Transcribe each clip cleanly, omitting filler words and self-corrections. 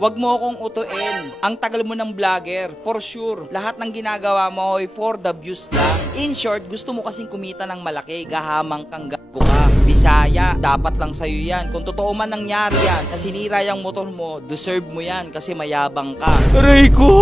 Wag mo akong utuin. Ang tagal mo ng vlogger. For sure, lahat ng ginagawa mo ay for the views lang. In short, gusto mo kasing kumita ng malaki. Gahamang kang gago ka. Bisaya, dapat lang sa'yo yan. Kung totoo man nangyari yan, na sinira yung motor mo, deserve mo yan kasi mayabang ka. Aray ko!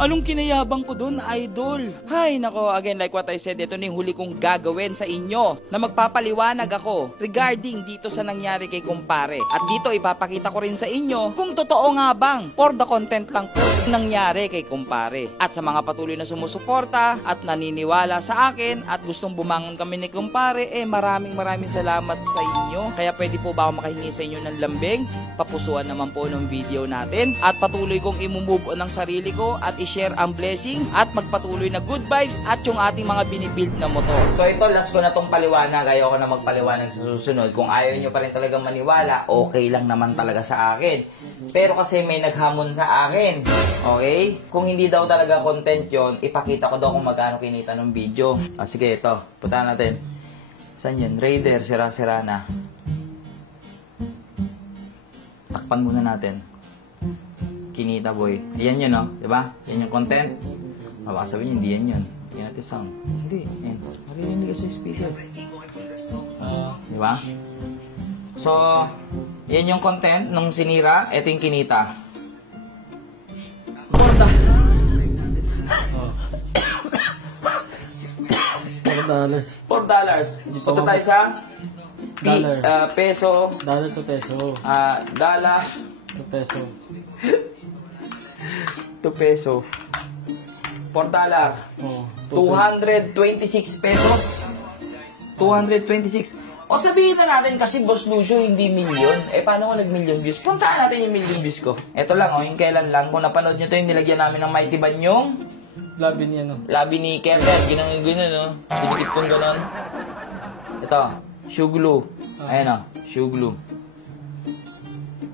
Anong kinayabang ko dun, idol? Hay nako, again like what I said, ito na yung huli kong gagawin sa inyo na magpapaliwanag ako regarding dito sa nangyari kay kumpare. At dito ipapakita ko rin sa inyo kung totoo nga bang for the content lang po nangyari kay kumpare. At sa mga patuloy na sumusuporta at naniniwala sa akin at gustong bumangon kami ni kumpare, maraming salamat sa inyo. Kaya pwede po ba ako makahingi sa inyo ng lambing? Papusuan naman po ng video natin at patuloy kong imumove on ng sarili ko at share ang blessing at magpatuloy na good vibes at yung ating mga binibuild na motor. So ito, last ko na tong paliwanag. Ayoko na magpaliwanag sa susunod. Kung ayaw nyo pa rin talagang maniwala, okay lang naman talaga sa akin. Pero kasi may naghamon sa akin. Okay? Kung hindi daw talaga content yon, ipakita ko daw kung magkano kinita ng video. Sige, ito. Punta natin. Saan yun? Raider, sira-sira na. Takpan muna natin. Kinita boy. Ayan yun, no? Diba? Yan yung content. Baka sabihin hindi yan yun. Yan natin sound. Hindi. Yan. Marinig kasi speaker. Diba? So, yan yung content nung sinira. Ito yung kinita. $4. Punta tayo sa peso. Dollar to peso. Dollar To peso. to peso. $4. Oh, 226 pesos. 226. O sabihin na natin kasi Boss Lucio hindi milyon. Paano ko nag-million views? Puntaan natin yung million views ko. Ito lang, yung kailan lang. Kung napanood nyo to, yung nilagyan namin ng Mighty Ban yung labi niya, no? labi ni Kerber. Ginang-gina, no? Dinikit kong ganon. Ito, shoe glue. Ayan, o. Shoe glue.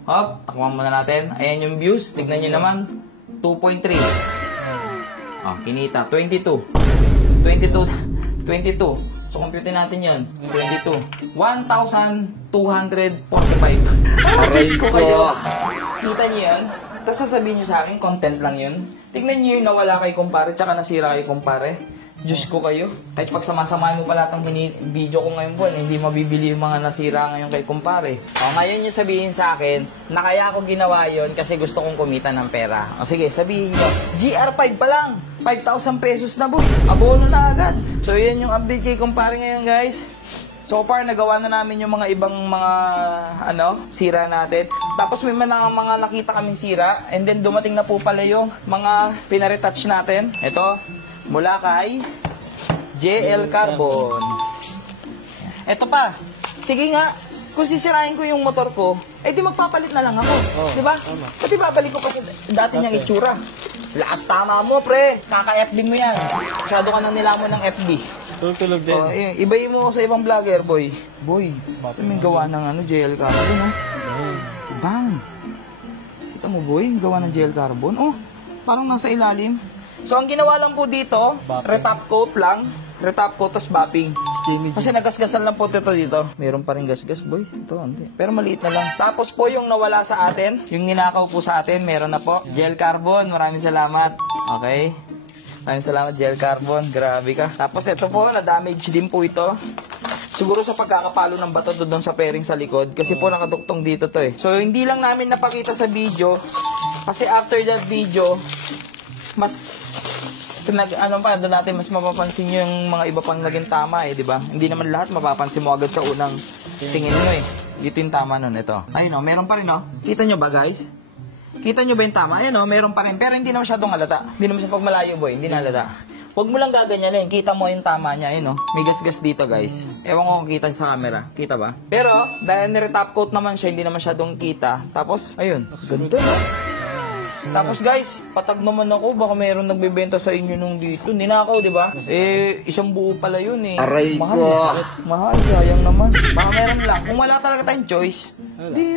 Hop, takpan muna natin. Ayan yung views. Tignan nyo naman. 2.3. Kinita. 22. So, compute natin yun. 22. 1,245. Diyos ko kayo. Kita nyo yun? Tapos sasabihin nyo sa akin, content lang yun. Tignan nyo yung nawala kay kumpare, tsaka nasira kay kumpare. Diyos ko kayo. Kahit pag samasamahin mo pala itong video ko ngayon po, hindi mabibili yung mga nasira ngayon kay kumpare. Ngayon nyo sabihin sa akin, na kaya ako ginawa yun kasi gusto kong kumita ng pera. Sige, sabihin nyo, GR5 pa lang. 5,000 pesos na boy. Abono na agad. So, yan yung update kay kumpare ngayon, guys. So far, nagawa na namin yung mga ibang mga, sira natin. Tapos may mga nakita kaming sira. And then, dumating na po pala yung mga pinaretouch natin. Ito, mula kay JL Carbon. Ito pa. Sige nga, kung sisirain ko yung motor ko, di magpapalit na lang ako. Diba? Pati babalik ko pa sa dati niyang itsura. Lakas tama mo, pre. Kaka-FB mo yan. Masyado ka nang nilamon ng FB. Tulog din. Ibayin mo sa ibang vlogger, boy. Boy, may gawa ng JL Carbon, no? Bang! Kita mo, boy, gawa ng JL Carbon. Parang nasa ilalim. So, ang ginawa lang po dito, retop coat lang. Retop coat, tapos bapping. Kasi nagasgasan lang po ito dito. Meron pa rin gasgas, boy. Ito, hindi. Pero maliit na lang. Tapos po, yung nawala sa atin, yung ninakaw po sa atin, meron na po. JL Carbon, maraming salamat. Okay? Maraming salamat, JL Carbon. Grabe ka. Tapos ito po, na-damage din po ito. Siguro sa pagkakapalo ng bato doon sa pairing sa likod. Kasi po nakaduktong dito to eh. So, hindi lang namin napakita sa video. Kasi after that video, mas doon natin mas mapapansin nyo yung mga iba pang naging tama di ba? Hindi naman lahat mapapansin mo agad sa unang tingin mo Dito yung tama nun, ito. Ayun meron pa rin Kita nyo ba guys? Kita nyo ba yung tama? Ayun meron pa rin. Pero hindi naman masyadong halata. Hindi naman siya pag malayo boy, hindi na halata. Huwag mo lang gaganyanin. Kita mo yung tama niya, may gasgas dito guys. Ewan ko kung kita sa camera. Kita ba? Pero, dahil nire-top coat naman siya, hindi naman masyadong kita. Tapos, ayun. Ganda Tapos guys, patag naman ako, baka mayroon nagbebenta sa inyo nung dito. Ninakaw, di ba? Isang buo pala yun Aray mahal, ko! Mahal, sayang naman. Baka meron lang. Kung wala talaga tayong choice,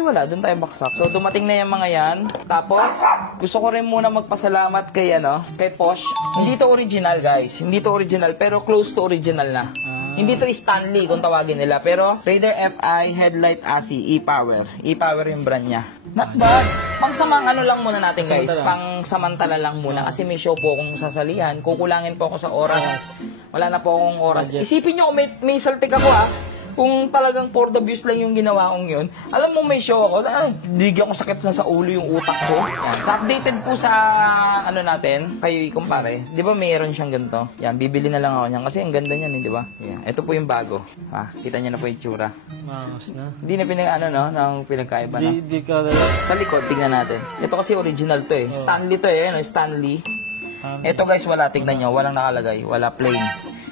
wala. Doon tayo baksak. So, dumating na yung mga yan. Tapos, gusto ko rin muna magpasalamat kay, kay Posh. Hindi to original, guys. Hindi to original, pero close to original na. Hindi to Stanley kung tawagin nila. Pero, Raider FI Headlight ASI E-Power. E-Power yung brand niya. Not bad. Pangsamang ano lang muna natin guys, Samantala. pang samantala lang muna kasi may show po akong sasalihan. Kukulangin po ako sa oras. Wala na po akong oras. Budget. Isipin nyo, may saltik ako kung talagang for the views lang yung ginawa kong yun, alam mo may show ako, bigyan ko sakit na sa ulo yung utak ko. Yan. So updated po sa ano natin, kayo kumpare. Di ba mayroon siyang ganito? Yan, bibili na lang ako niyan kasi ang ganda niyan, di ba? Yan. Ito po yung bago. Kita niyo na po yung tsura. Maos na. Hindi na nang pinagkaiba na. Di ka Sa likod, tingnan natin. Ito kasi original to eh. Stanley to eh. Ano, Stanley. Ito guys, wala. Tignan nyo. Walang nakalagay. Wala plain.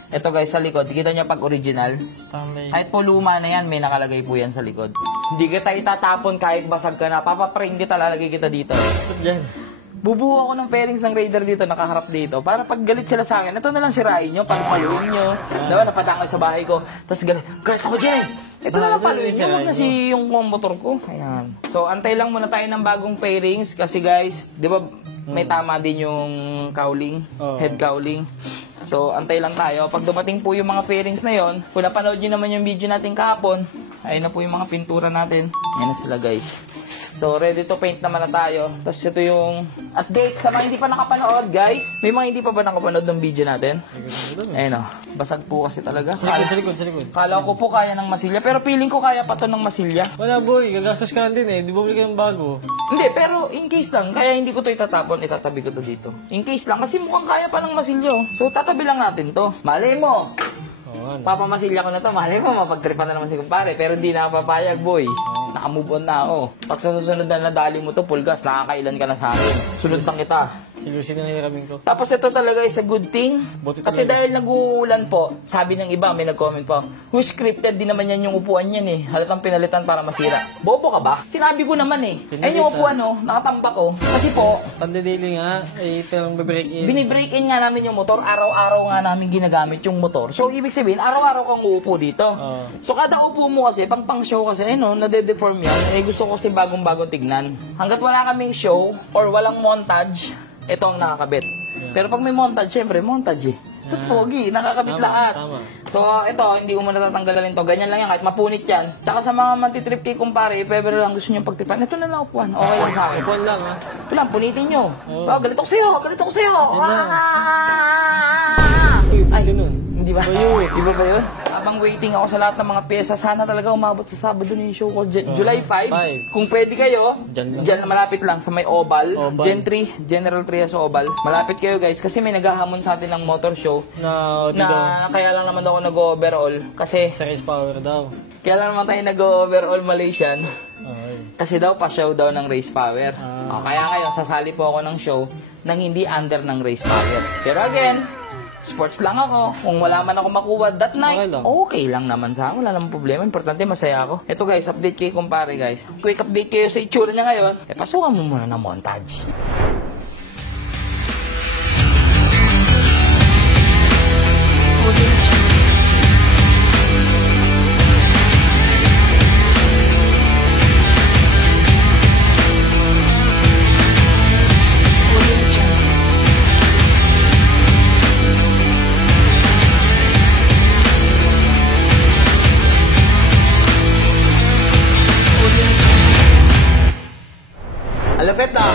Ito guys, sa likod. Kita nyo pag original. Stanley. Kahit po luma na yan, may nakalagay po yan sa likod. Hindi kita itatapon kahit basag ka na. Papaprint kita, lalagay kita dito. Diyan. Bubuo ako ng pairings ng Raider dito, nakaharap dito. Para pag galit sila sa akin, ito na lang sirain nyo, paluin nyo. Diba, napadangay sa bahay ko. Tapos galit ako dyan eh. Ito na lang paluin nyo, huwag na si yung motor ko. Ayan. So, antay lang muna tayo ng bagong pairings. Kasi guys, di ba, may tama din yung cowling, head cowling. So, antay lang tayo. Pag dumating po yung mga fairings na yon, kung napanood nyo naman yung video natin kahapon, ayun na po yung mga pintura natin. Ayan na sila guys. So, ready to paint naman na tayo. Tapos ito yung update sa mga hindi pa nakapanood, guys. May mga hindi pa ba nakapanood ng video natin? Ayun o. Basag po kasi talaga. Sa likod. Kala ko po kaya ng masilya, pero feeling ko kaya pa to ng masilya. Wala boy, gagastos ka lang din eh. Di ba bili ka ng bago? Hindi, pero in case lang, kaya hindi ko to itatapon, itatabi ko to dito. In case lang, kasi mukhang kaya pa ng masilya. So, tatabi lang natin to. Malay mo, papamasilya ko na to. Malay mo, mapagtripan na naman si kumpare. Pero hindi na papayag, boy. Naka-move on na ako. Pag sa susunod na nadali mo to, full gas, nakakailan ka na sa akin. Sunod lang kita. Silusin na hiramin ko. Tapos ito talaga is a good thing. Kasi dahil nag-uulan po, sabi ng iba, may nag-comment po, who scripted din naman yan yung upuan yan eh. Halatang pinalitan para masira. Bobo ka ba? Sinabi ko naman eh. Ayun yung upuan nakatambak ko. Kasi po, pandedili nga, ito lang bibreak in. binibreak in nga namin yung motor. Araw-araw nga namin ginagamit yung motor. So, ibig sabihin, araw-araw kang uupo dito. So, kada upo mo kasi, pang show kasi, nade-deform yan. Gusto ko kasi bagong-bagong tignan. Hanggat wala kaming show or walang montage, ito ang nakakabit. Pero pag may montage, syempre, montage eh. Pogi, nakakabit lahat. Tama. So, ito, hindi ko muna tatanggalin to. Ganyan lang yan, kahit mapunit yan. Tsaka sa mga mantitrip kay kumpare, if ever lang gusto nyo pagtripan, ito na lang upuan. Okay lang sa akin. Upuan lang ha. Ito lang, punitin nyo. Galit ako sa'yo. Ay, ganun. hindi ba? Iba ba yun? Habang waiting ako sa lahat ng mga pyesa, sana talaga umabot sa Sabado na yung show ko. July 5. Kung pwede kayo, dyan malapit lang sa may Oval. Gen 3, General Trias Oval. Malapit kayo guys, kasi may naghahamon sa atin ng motor show. Na kaya lang naman ako nag-overall. Kasi, sa race power daw. kaya lang naman tayo nag-overall Malaysian. Kasi daw pa-show daw ng race power. Kaya ngayon, sasali po ako ng show nang hindi under ng race power. Pero again, sports lang ako. Kung wala man ako makuha that night, okay lang naman sa akin. Wala namang problema. Importante, masaya ako. Ito guys, update kay kumpare guys. Quick update kayo sa itsura niya ngayon. Pasukan mo muna ng montage. Alapit na.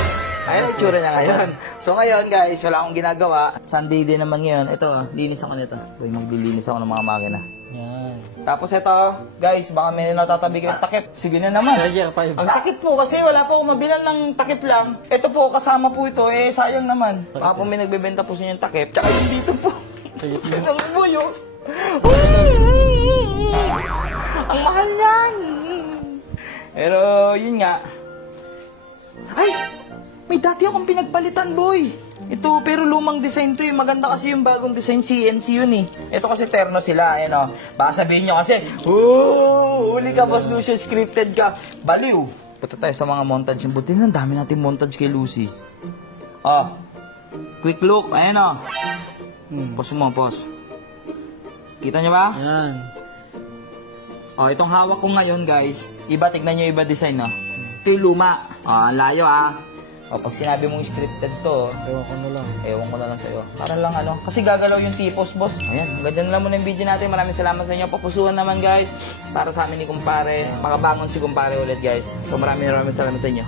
Ayan ang itsura niya ngayon. So ngayon guys, wala akong ginagawa. Sunday din naman ngayon. Ito, linis ako nito. Uy, maglilinis ako ng mga makina. Yan. Tapos ito, guys, baka may natatabi kayong takip. Sige na naman. Ang sakit po kasi wala po akong mabilan ng takip lang. Ito po, kasama po ito. Sayang naman. Baka po may nagbebenta po sa inyo ng takip. Tsaka yung dito po. Ang buyo. Ang mahal niyan. Pero, yun nga. Ay! May dati akong pinagpalitan, boy. Ito, pero lumang design to. Maganda kasi yung bagong design, CNC yun eh. Ito kasi terno sila, Baka sabihin nyo kasi, huli ka, Boss Lucio, scripted ka. Baliw. Punta tayo sa mga montage. Buti na, dami natin montage kay Lucy. Quick look, ayan o. Pause mo, pause. Kita nyo ba? Yan. Itong hawak ko ngayon, guys. Iba, tignan nyo iba design, no? Ito yung luma. Ang layo, pag sinabi mong scripted to, ewan ko na lang sa'yo. Para lang kasi gagalaw yung tipos, boss. Ayan, ganyan lang muna yung video natin. Maraming salamat sa inyo. Papusuhan naman, guys. Para sa amin ni kumpare. Makabangon si kumpare ulit, guys. So maraming salamat sa inyo.